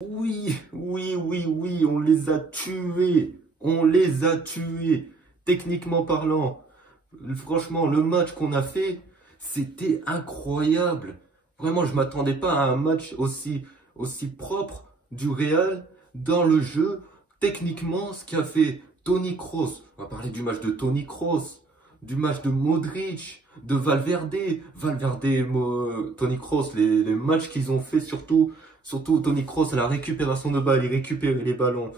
Oui, oui, oui, oui, on les a tués. On les a tués. Techniquement parlant. Franchement, le match qu'on a fait, c'était incroyable. Vraiment, je m'attendais pas à un match aussi propre du Real dans le jeu. Techniquement, ce qu'a fait Toni Kroos. On va parler du match de Toni Kroos, du match de Modric, de Valverde. Valverde, Toni Kroos, les matchs qu'ils ont fait surtout Toni Kroos à la récupération de balles, il récupérait les ballons,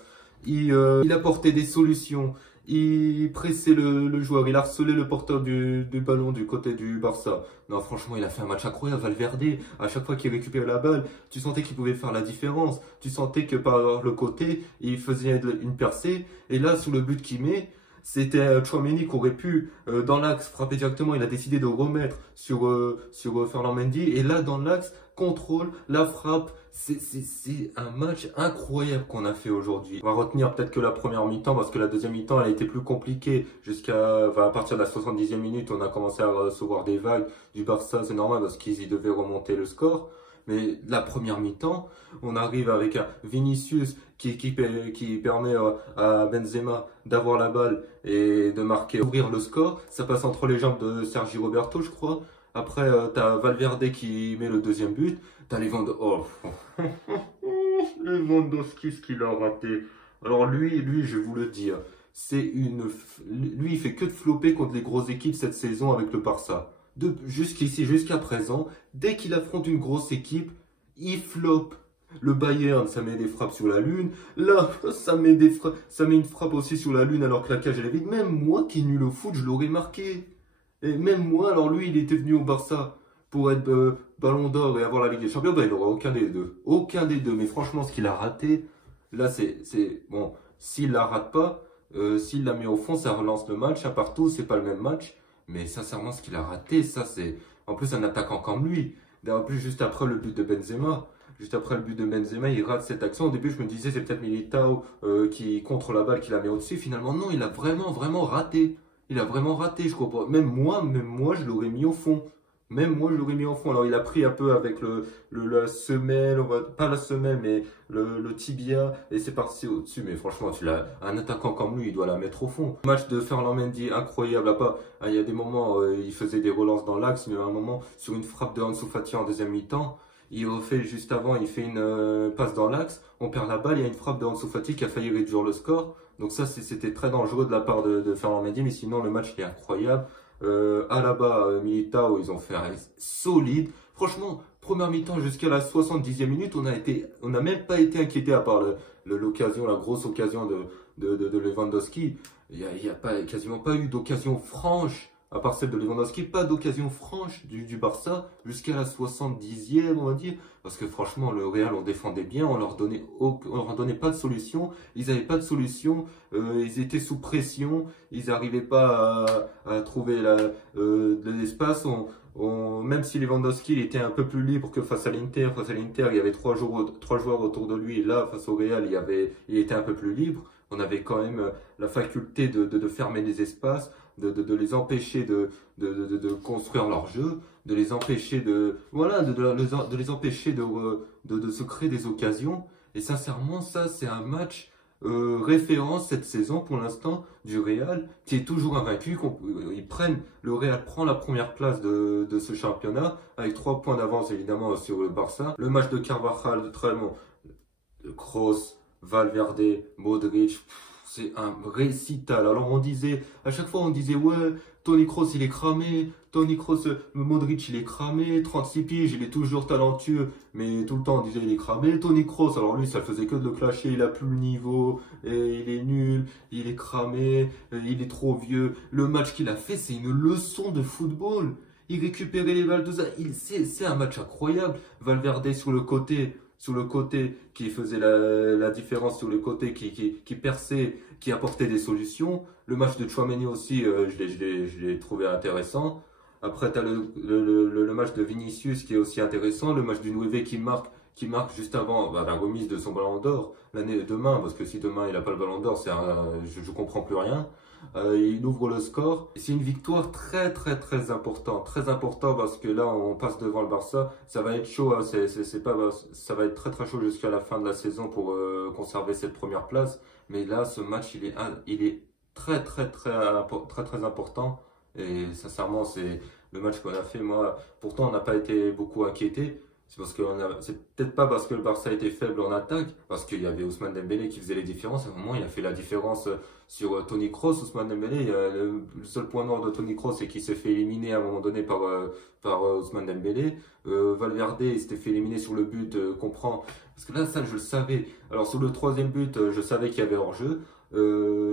il apportait des solutions, il pressait le joueur, il harcelait le porteur du ballon du côté du Barça. Non, franchement, il a fait un match incroyable. Valverde, à chaque fois qu'il récupérait la balle, tu sentais qu'il pouvait faire la différence. Tu sentais que par le côté, il faisait une percée. Et là, sous le but qu'il met, c'était Tchouaméni qui aurait pu, dans l'axe, frapper directement. Il a décidé de remettre sur Ferland Mendy. Et là, dans l'axe, contrôle, la frappe. C'est un match incroyable qu'on a fait aujourd'hui. On va retenir peut-être que la première mi-temps, parce que la deuxième mi-temps, elle a été plus compliquée. À partir de la 70e minute, on a commencé à recevoir des vagues du Barça. C'est normal parce qu'ils y devaient remonter le score. Mais la première mi-temps, on arrive avec un Vinicius qui permet à Benzema d'avoir la balle et de marquer, ouvrir le score. Ça passe entre les jambes de Sergi Roberto, je crois. Après, t'as Valverde qui met le deuxième but. T'as Lewandowski. Oh. Lewandowski, ce qu'il a raté. Alors lui, je vais vous le dire, lui, il fait que de flopper contre les grosses équipes cette saison avec le Barça. Jusqu'ici, jusqu'à présent, dès qu'il affronte une grosse équipe, il floppe. Le Bayern, ça met des frappes sur la lune. Là, ça met une frappe aussi sur la lune alors que la cage elle est vide. Même moi qui est nul au foot, je l'aurais marqué. Et même moi, alors lui, il était venu au Barça pour être Ballon d'Or et avoir la Ligue des Champions. Ben, il n'aura aucun des deux. Aucun des deux. Mais franchement, ce qu'il a raté, là, bon, s'il la rate pas, s'il la met au fond, ça relance le match. Un partout, c'est pas le même match. Mais sincèrement, ce qu'il a raté, ça, c'est. En plus, un attaquant comme lui. En plus, juste après le but de Benzema. Juste après le but de Benzema, il rate cette action. Au début, je me disais, c'est peut-être Militao qui contre la balle, qui la met au-dessus. Finalement, non, il a vraiment, vraiment raté. Il a vraiment raté, je comprends. Même moi, je l'aurais mis au fond. Même moi, je l'aurais mis au fond. Alors, il a pris un peu avec la semelle, pas la semelle, mais le tibia, et c'est parti au-dessus. Mais franchement, un attaquant comme lui, il doit la mettre au fond. Match de Ferland Mendy, incroyable. Il y a des moments, il faisait des relances dans l'axe, mais à un moment, sur une frappe de Ansu Fati en deuxième mi-temps, il refait juste avant, il fait une passe dans l'axe, on perd la balle, il y a une frappe de Ansu Fati qui a failli réduire le score. Donc ça, c'était très dangereux de la part de Ferland Mendy, mais sinon, le match il est incroyable. Alaba, Militao, ils ont fait un solide. Franchement, première mi-temps jusqu'à la 70e minute, on n'a même pas été inquiété à part l'occasion, la grosse occasion de Lewandowski. Il y a quasiment pas eu d'occasion franche. À part celle de Lewandowski, pas d'occasion franche du Barça jusqu'à la 70e, on va dire. Parce que franchement, le Real, on défendait bien, on leur donnait pas de solution. Ils n'avaient pas de solution, ils étaient sous pression, ils n'arrivaient pas à trouver de l'espace. Même si Lewandowski il était un peu plus libre que face à l'Inter, il y avait trois joueurs autour de lui. Et là, face au Real, il était un peu plus libre. On avait quand même la faculté de fermer les espaces, de les empêcher de construire leur jeu, de les empêcher de les empêcher de se créer des occasions. Et sincèrement, ça, c'est un match référence cette saison pour l'instant du Real, qui est toujours invaincu. Le Real prend la première place de ce championnat, avec 3 points d'avance évidemment sur le Barça. Le match de Carvajal, de Tremont, de Kroos, Valverde, Modric, c'est un récital. Alors à chaque fois on disait ouais, Toni Kroos il est cramé, Toni Kroos, Modric il est cramé, 36 piges, il est toujours talentueux, mais tout le temps on disait il est cramé, Toni Kroos, alors lui ça faisait que de le clasher, il a plus le niveau, et il est nul, il est cramé, il est trop vieux. Le match qu'il a fait c'est une leçon de football. Il récupérait les balles, tout ça. C'est un match incroyable. Valverde sur le côté qui faisait la différence, sur le côté qui perçait, qui apportait des solutions. Le match de Tchouaméni aussi, je l'ai trouvé intéressant. Après, tu as le match de Vinicius qui est aussi intéressant. Le match du 9 qui marque qui marque juste avant la remise de son ballon d'or l'année demain, parce que si demain il n'a pas le ballon d'or, je comprends plus rien. Il ouvre le score. C'est une victoire très importante. Très important parce que là, on passe devant le Barça. Ça va être chaud. Hein. C'est pas, ça va être très chaud jusqu'à la fin de la saison pour conserver cette première place. Mais là, ce match, il est très important. Et sincèrement, c'est le match qu'on a fait. Moi, pourtant, on n'a pas été beaucoup inquiété. C'est peut-être pas parce que le Barça était faible en attaque, parce qu'il y avait Ousmane Dembélé qui faisait les différences. À un moment, il a fait la différence sur Toni Kroos. Ousmane Dembélé, le seul point noir de Toni Kroos, c'est qu'il s'est fait éliminer à un moment donné par Ousmane Dembélé. Valverde, il s'était fait éliminer sur le but, comprend. Parce que là, ça, je le savais. Alors, sur le troisième but, je savais qu'il y avait hors-jeu.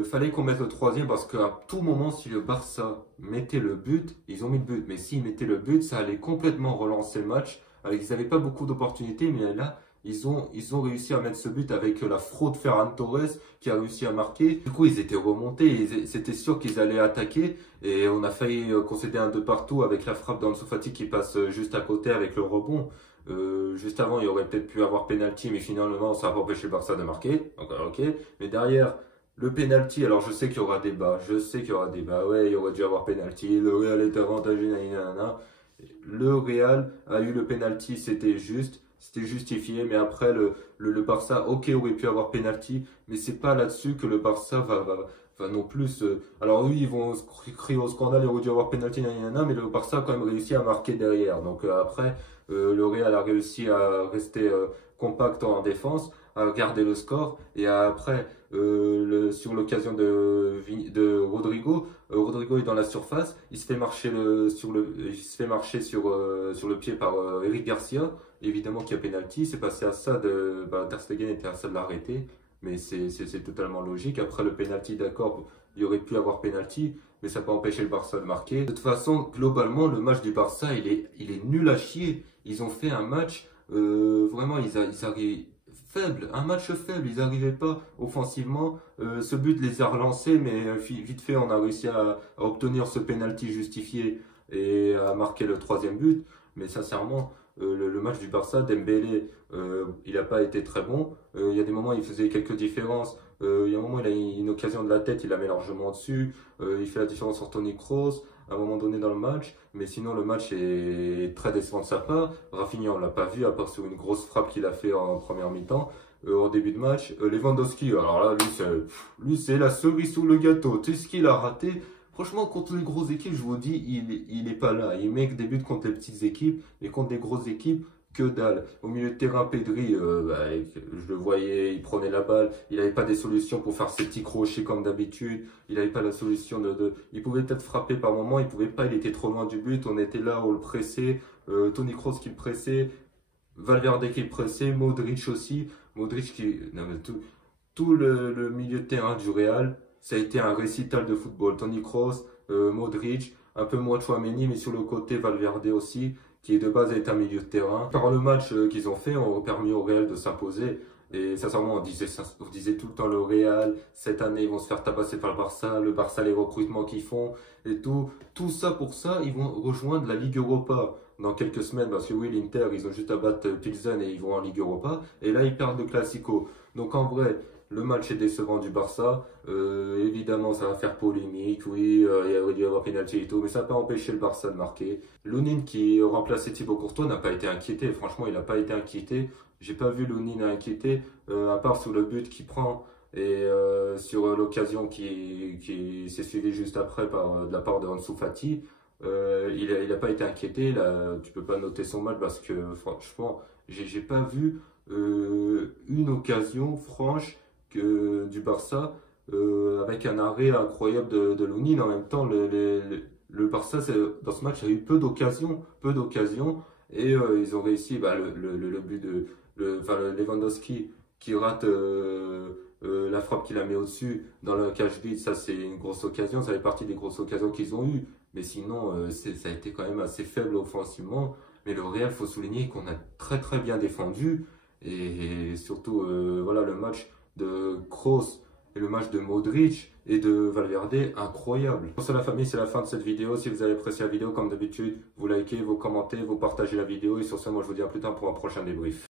Fallait qu'on mette le troisième parce qu'à tout moment, si le Barça mettait le but, ils ont mis le but. Mais s'ils mettaient le but, ça allait complètement relancer le match. Ils n'avaient pas beaucoup d'opportunités, mais là, ils ont réussi à mettre ce but avec la fraude Ferran Torres qui a réussi à marquer. Du coup, ils étaient remontés, c'était sûr qu'ils allaient attaquer. Et on a failli concéder un 2 partout avec la frappe d'Ansu Fati qui passe juste à côté avec le rebond. Juste avant, il aurait peut-être pu avoir penalty, mais finalement, ça n'a pas empêché le Barça de marquer. Donc, ok. Mais derrière, le penalty, alors je sais qu'il y aura débat. Ouais, il aurait dû avoir penalty. Le Real est avantagé, nanana. Le Real a eu le penalty, c'était justifié, mais après le Barça, ok, aurait pu avoir penalty, mais c'est pas là-dessus que le Barça va non plus. Alors oui, ils vont crier au scandale, il aurait dû avoir penalty, nanana, mais le Barça a quand même réussi à marquer derrière. Donc après, le Real a réussi à rester compact en défense, à garder le score, et après, sur l'occasion de Rodrigo, Rodrigo est dans la surface, il se fait marcher sur le pied par Eric Garcia, évidemment qu'il y a penalty, c'est passé à ça Ter Stegen était à ça de l'arrêter, mais c'est totalement logique. Après le penalty, d'accord, il y aurait pu avoir penalty, mais ça n'a pas empêché le Barça de marquer. De toute façon, globalement, le match du Barça, il est nul à chier. Ils ont fait un match, vraiment, ils arrivent faible, un match faible, ils n'arrivaient pas offensivement. Ce but les a relancés, mais vite fait, on a réussi à obtenir ce penalty justifié et à marquer le troisième but. Mais sincèrement, le match du Barça, Dembélé, il n'a pas été très bon. Il y a des moments, il faisait quelques différences. Il y a un moment, il a une occasion de la tête, il la met largement dessus. Il fait la différence sur Toni Kroos à un moment donné dans le match. Mais sinon, le match est très décevant de sa part. Rafinha, on l'a pas vu, à part sur une grosse frappe qu'il a fait en première mi-temps. En début de match, Lewandowski, alors là, lui, c'est la cerise sous le gâteau. Tout ce qu'il a raté, franchement, contre les grosses équipes, je vous dis, il est pas là. Il met que des buts contre les petites équipes, mais contre les grosses équipes, que dalle. Au milieu de terrain, Pedri, je le voyais, il prenait la balle, il n'avait pas des solutions pour faire ses petits crochets comme d'habitude, il n'avait pas la solution Il pouvait peut-être frapper par moment, il pouvait pas, il était trop loin du but, on était là, on le pressait, Toni Kroos qui le pressait, Valverde qui le pressait, Modric aussi, Modric qui... Non, mais tout le milieu de terrain du Real, ça a été un récital de football. Toni Kroos, Modric, un peu moins Tchouaméni, mais sur le côté Valverde aussi, qui de base est un milieu de terrain. Par le match qu'ils ont fait, ont permis au Real de s'imposer. Et sincèrement, on disait tout le temps le Real, cette année ils vont se faire tabasser par le Barça les recrutements qu'ils font, et tout ça pour ça, ils vont rejoindre la Ligue Europa dans quelques semaines, parce que oui, l'Inter, ils ont juste à battre Pilsen et ils vont en Ligue Europa, et là ils perdent le Classico. Donc en vrai, le match est décevant du Barça, évidemment ça va faire polémique, oui, il y aurait dû y avoir pénalty et tout, mais ça n'a pas empêché le Barça de marquer. Lounine qui remplaçait Thibaut Courtois n'a pas été inquiété, franchement il n'a pas été inquiété, j'ai pas vu Lounine inquiété, à part sur le but qu'il prend et sur l'occasion qui s'est suivie juste après de la part de Ansu Fati. Il a pas été inquiété, là, tu peux pas noter son match parce que franchement j'ai pas vu une occasion franche du Barça avec un arrêt incroyable de Lounine. En même temps, le Barça, dans ce match, a eu peu d'occasions, et ils ont réussi le but de Lewandowski qui rate la frappe qu'il a mis au-dessus dans le cache vide. Ça, c'est une grosse occasion, ça fait partie des grosses occasions qu'ils ont eues, mais sinon, ça a été quand même assez faible offensivement. Mais le Real, faut souligner qu'on a très bien défendu, et surtout, voilà, le match de Kroos et le match de Modric et de Valverde, incroyable. Pour ça la famille, c'est la fin de cette vidéo. Si vous avez apprécié la vidéo, comme d'habitude, vous likez, vous commentez, vous partagez la vidéo. Et sur ce, moi je vous dis à plus tard pour un prochain débrief.